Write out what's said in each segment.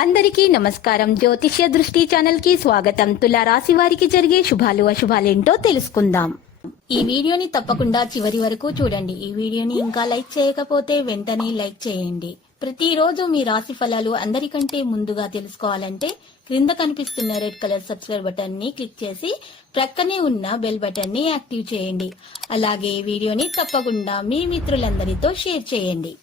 అందరికీ నమస్కారం. జ్యోతిష్య దృష్టి ఛానల్ కి స్వాగతం. తులా రాశి వారికి జరిగే శుభాలు అశుభాలేంటో తెలుసుకుందాం. ఈ వీడియోని తప్పకుండా చివరి వరకు చూడండి. ఈ వీడియోని ఇంకా లైక్ చేయకపోతే వెంటనే లైక్ చేయండి. ప్రతిరోజు మీ రాశి ఫలాలు అందరికంటే ముందుగా తెలుసుకోవాలంటే క్రింద కనిపిస్తున్న రెడ్ కలర్ సబ్స్క్రైబ్ బటన్ ని క్లిక్ చేసి ప్రక్కనే ఉన్న బెల్ బటన్ ని యాక్టివ్ చేయండి. అలాగే వీడియోని తప్పకుండా మీ మిత్రులందరితో షేర్ చేయండి.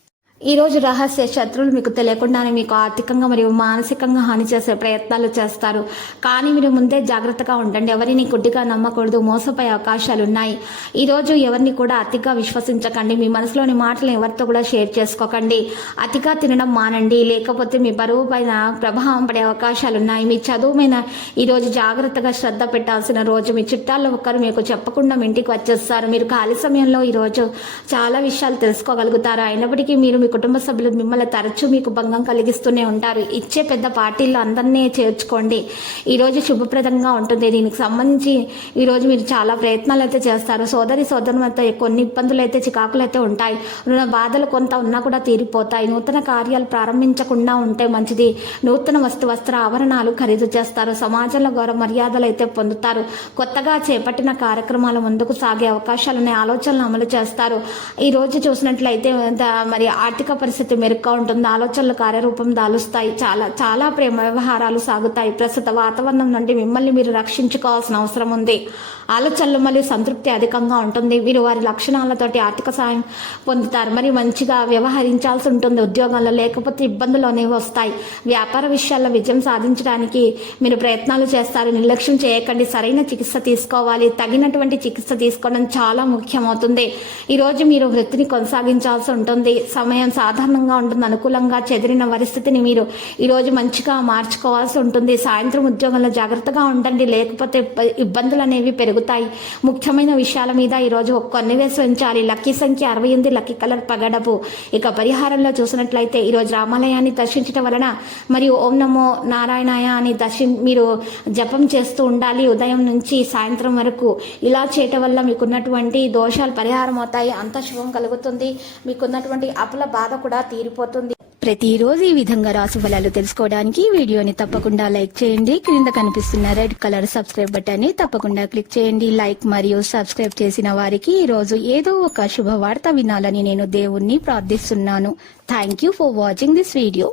ఈ రోజు రహస్య శత్రువులు మీకు తెలియకుండానే మీకు ఆర్థికంగా మరియు మానసికంగా హాని చేసే ప్రయత్నాలు చేస్తారు. కానీ మీరు ముందే జాగ్రత్తగా ఉండండి. ఎవరిని గుడ్డిగా నమ్మకూడదు. మోసపోయే అవకాశాలు ఉన్నాయి. ఈ రోజు ఎవరిని కూడా అతిగా విశ్వసించకండి. మీ మనసులోని మాటలు ఎవరితో కూడా షేర్ చేసుకోకండి. అతిగా తినడం మానండి, లేకపోతే మీ బరువు పైన ప్రభావం పడే అవకాశాలు ఉన్నాయి. మీ చదువు మీద ఈ రోజు జాగ్రత్తగా శ్రద్ధ పెట్టాల్సిన రోజు. మీ చుట్టాల్లో ఒకరు మీకు చెప్పకుండా మీ ఇంటికి వచ్చేస్తారు. మీరు ఖాళీ సమయంలో ఈ రోజు చాలా విషయాలు తెలుసుకోగలుగుతారు. అయినప్పటికీ మీరు కుటుంబ సభ్యులు మిమ్మల్ని తరచూ మీకు భంగం కలిగిస్తూనే ఉంటారు. ఇచ్చే పెద్ద పార్టీల్లో అందరినీ చేర్చుకోండి. ఈరోజు శుభప్రదంగా ఉంటుంది. దీనికి సంబంధించి ఈరోజు మీరు చాలా ప్రయత్నాలు అయితే చేస్తారు. సోదరుల మధ్య కొన్ని ఇబ్బందులు అయితే చికాకులు అయితే ఉంటాయి. రుణ బాధలు కొంత ఉన్నా కూడా తీరిపోతాయి. నూతన కార్యాలు ప్రారంభించకుండా ఉంటే మంచిది. నూతన వస్త్ర ఆభరణాలు ఖరీదు చేస్తారు. సమాజంలో గౌరవ మర్యాదలు అయితే పొందుతారు. కొత్తగా చేపట్టిన కార్యక్రమాలు ముందుకు సాగే అవకాశాలనే ఆలోచనలు అమలు చేస్తారు. ఈ రోజు చూసినట్లయితే మరి ఆర్థిక పరిస్థితి మెరుగ్గా ఉంటుంది. ఆలోచనలు కార్యరూపం దాలుస్తాయి. చాలా ప్రేమ వ్యవహారాలు సాగుతాయి. ప్రస్తుత వాతావరణం నుండి మిమ్మల్ని మీరు రక్షించుకోవాల్సిన అవసరం ఉంది. ఆలోచనలు మరియు సంతృప్తి అధికంగా ఉంటుంది. వీరు వారి లక్షణాలతోటి ఆర్థిక సాయం పొందుతారు. మరి మంచిగా వ్యవహరించాల్సి ఉంటుంది. ఉద్యోగంలో లేకపోతే ఇబ్బందులు అనేవి వస్తాయి. వ్యాపార విషయాల్లో విజయం సాధించడానికి మీరు ప్రయత్నాలు చేస్తారు. నిర్లక్ష్యం చేయకండి. సరైన చికిత్స తీసుకోవాలి. తగినటువంటి చికిత్స తీసుకోవడం చాలా ముఖ్యమవుతుంది. ఈరోజు మీరు వృత్తిని కొనసాగించాల్సి ఉంటుంది. సమయం సాధారణంగా ఉంటుంది. అనుకూలంగా చెదిరిన పరిస్థితిని మీరు ఈరోజు మంచిగా మార్చుకోవాల్సి ఉంటుంది. సాయంత్రం ఉద్యోగంలో జాగ్రత్తగా ఉండండి, లేకపోతే ఇబ్బందులు అనేవి పెరుగుతాయి. ముఖ్యమైన విషయాల మీద ఈరోజు కొన్నివేసి ఉంచాలి. లక్కీ సంఖ్య 68, లక్కీ కలర్ పగడపు. ఇక పరిహారంలో చూసినట్లయితే ఈరోజు రామాలయాన్ని దర్శించడం వలన మరియు ఓం నమో నారాయణాయ అని మీరు జపం చేస్తూ ఉండాలి ఉదయం నుంచి సాయంత్రం వరకు. ఇలా చేయటం వల్ల మీకున్నటువంటి దోషాలు పరిహారం అవుతాయి. అంత శుభం కలుగుతుంది. మీకున్నటువంటి అప్పుల బాధ కూడా తీరిపోతుంది. ప్రతిరోజు ఈ విధంగా రాశి ఫలాలు తెలుసుకోవడానికి వీడియోని తప్పకుండా లైక్ చేయండి. క్రింద కనిపిస్తున్న రెడ్ కలర్ సబ్స్క్రైబ్ బటన్ ని తప్పకుండా క్లిక్ చేయండి. లైక్ మరియు సబ్స్క్రైబ్ చేసిన వారికి ఈ రోజు ఏదో ఒక శుభవార్త వినాలని నేను దేవుణ్ణి ప్రార్థిస్తున్నాను. Thank you for watching this video.